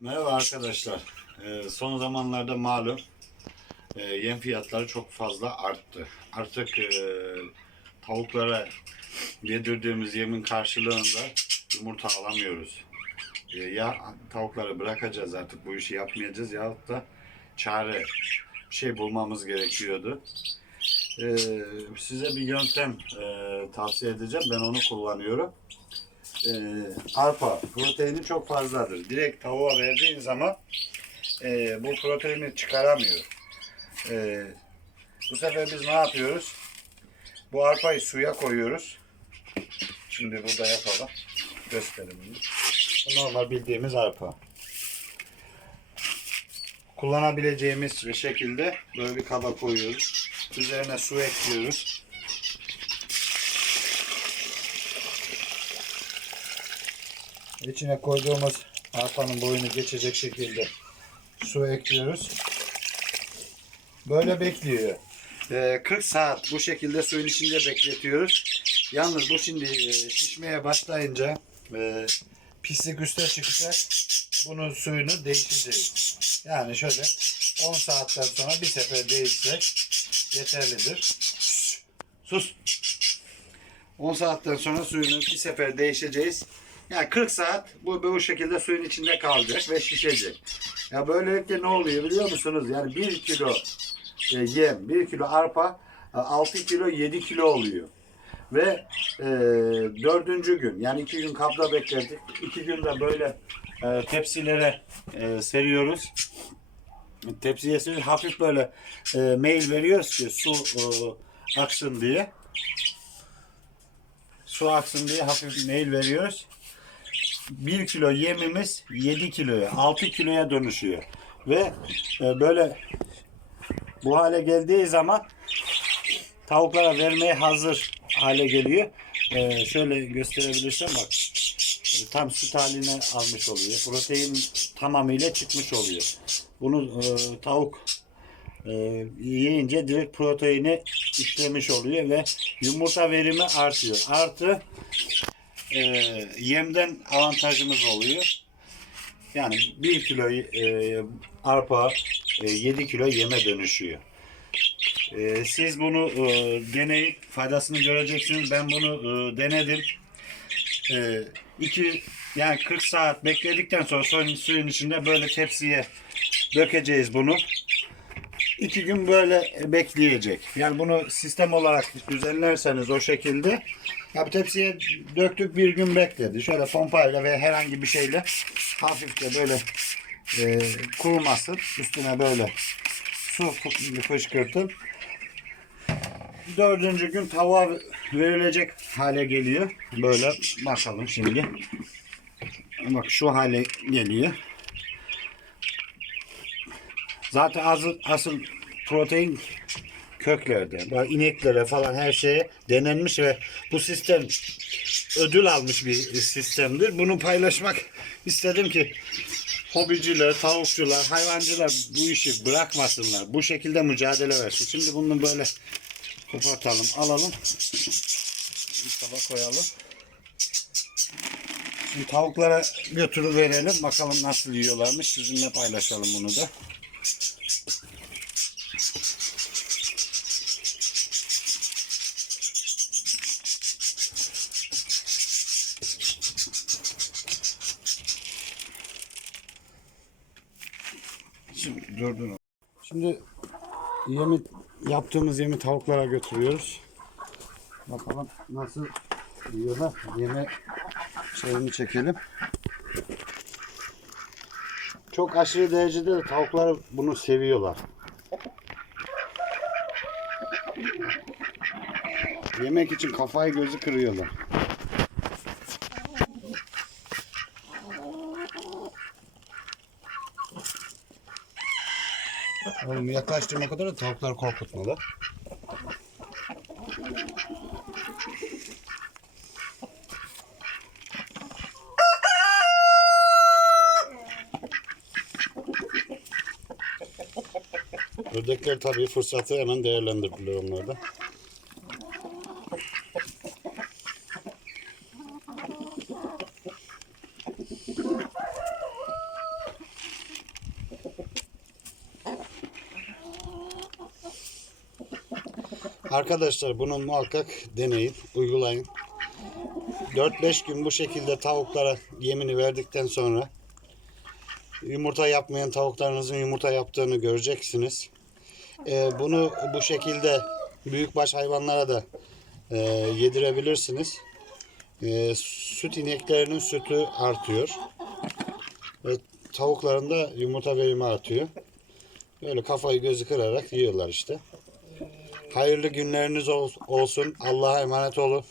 Merhaba arkadaşlar. Ee, son zamanlarda malum e, yem fiyatları çok fazla arttı. Artık e, tavuklara yedirdiğimiz yemin karşılığında yumurta alamıyoruz. E, ya tavukları bırakacağız artık bu işi yapmayacağız yahut da çare şey bulmamız gerekiyordu. E, size bir yöntem e, tavsiye edeceğim. Ben onu kullanıyorum e, arpa proteini çok fazladır. Direkt tavuğa verdiğin zaman e, bu proteini çıkaramıyor. E, bu sefer biz ne yapıyoruz? Bu arpayı suya koyuyoruz. Şimdi burada yapalım. Gösterelim. Bu normal bildiğimiz arpa. Kullanabileceğimiz bir şekilde böyle bir kaba koyuyoruz. Üzerine su ekliyoruz. İçine koyduğumuz arpanın boyunu geçecek şekilde su ekliyoruz. Böyle bekliyor. Ee, 40 saat bu şekilde suyun içinde bekletiyoruz. Yalnız bu şimdi e, şişmeye başlayınca e, pislik üste çıkacak. Bunun suyunu değişeceğiz. Yani şöyle 10 saatten sonra bir sefer değişsek yeterlidir. Sus. 10 saatten sonra suyunu bir sefer değişeceğiz. Yani 40 saat bu bu şekilde suyun içinde kalacak ve şişecek. Ya böylelikle ne oluyor biliyor musunuz? Yani 1 kilo e, yem, 1 kilo arpa e, 6 kilo 7 kilo oluyor. Ve e, dördüncü gün yani iki gün kapta bekledik. iki günde böyle e, tepsilere e, seriyoruz. Tepsiye seriyoruz. Hafif böyle e, mail veriyoruz ki su e, aksın diye. Su aksın diye hafif mail veriyoruz. 1 kilo yemimiz 7 kiloya, 6 kiloya dönüşüyor. Ve e, böyle bu hale geldiği zaman tavuklara vermeye hazır hale geliyor. E, şöyle gösterebilirsem bak. Tam süt haline almış oluyor. Protein tamamıyla çıkmış oluyor. Bunu e, tavuk e, yiyince direkt proteini işlemiş oluyor ve yumurta verimi artıyor. Artı e, yemden avantajımız oluyor. Yani 1 kilo e, arpa e, 7 kilo yeme dönüşüyor. E, siz bunu e, deneyip faydasını göreceksiniz. Ben bunu e, denedim. E, yani 40 saat bekledikten sonra suyun içinde böyle tepsiye dökeceğiz bunu. İki gün böyle bekleyecek. Yani bunu sistem olarak düzenlerseniz o şekilde ya bu tepsiye döktük bir gün bekledi. Şöyle pompayla ve herhangi bir şeyle hafifçe böyle e, kurumasın. Üstüne böyle su fı- fışkırtıp dördüncü gün tavuğa verilecek hale geliyor. Böyle bakalım şimdi. Bak şu hale geliyor. Zaten asıl, asıl protein köklerde, böyle ineklere falan her şeye denenmiş ve bu sistem ödül almış bir sistemdir. Bunu paylaşmak istedim ki hobiciler, tavukçular, hayvancılar bu işi bırakmasınlar. Bu şekilde mücadele versin. Şimdi bunu böyle kopartalım, alalım. Bir taba koyalım. Şimdi tavuklara götürü verelim. Bakalım nasıl yiyorlarmış. Sizinle paylaşalım bunu da. Şimdi dur. Şimdi yemi yaptığımız yemi tavuklara götürüyoruz. Bakalım nasıl yiyorlar. Yeme şeyini çekelim. Çok aşırı derecede de tavuklar bunu seviyorlar. Yemek için kafayı gözü kırıyorlar. Oğlum yaklaştırma kadar da tavukları korkutmalı. Ördekler tabii fırsatı hemen değerlendirdiler onlarda. Arkadaşlar bunu muhakkak deneyin, uygulayın. 4-5 gün bu şekilde tavuklara yemini verdikten sonra yumurta yapmayan tavuklarınızın yumurta yaptığını göreceksiniz. Ee, bunu bu şekilde büyükbaş hayvanlara da e, yedirebilirsiniz. Ee, süt ineklerinin sütü artıyor. Ve tavukların da yumurta verimi artıyor. Böyle kafayı gözü kırarak yiyorlar işte. Hayırlı günleriniz ol- olsun. Allah'a emanet olun.